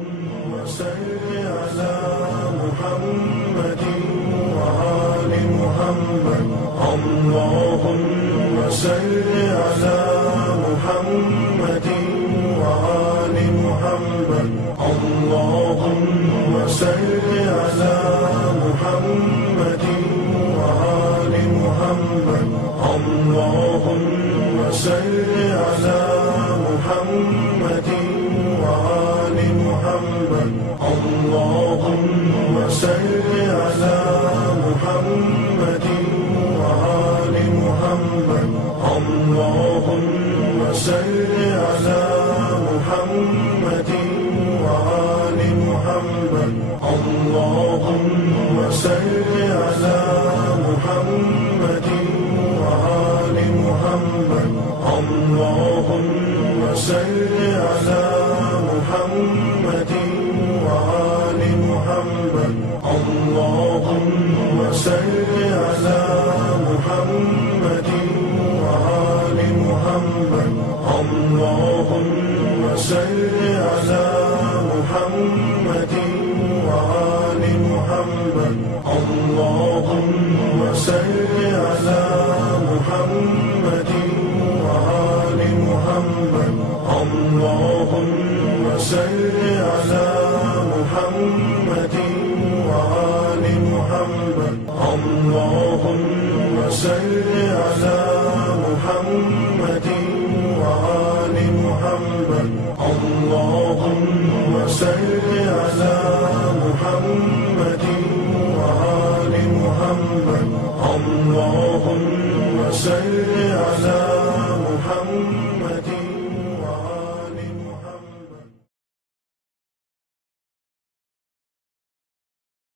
اللهم صل على محمد وآل محمد. اللهم صل على محمد وآل محمد. اللهم صل على محمد وآل محمد. اللهم صل على محمد وآل محمد. اللهم صل على محمد وآل محمد. اللهم صل على محمد وآل محمد. اللهم صل على محمد وآل محمد. اللهم صل على محمد وآل محمد. اللهم صل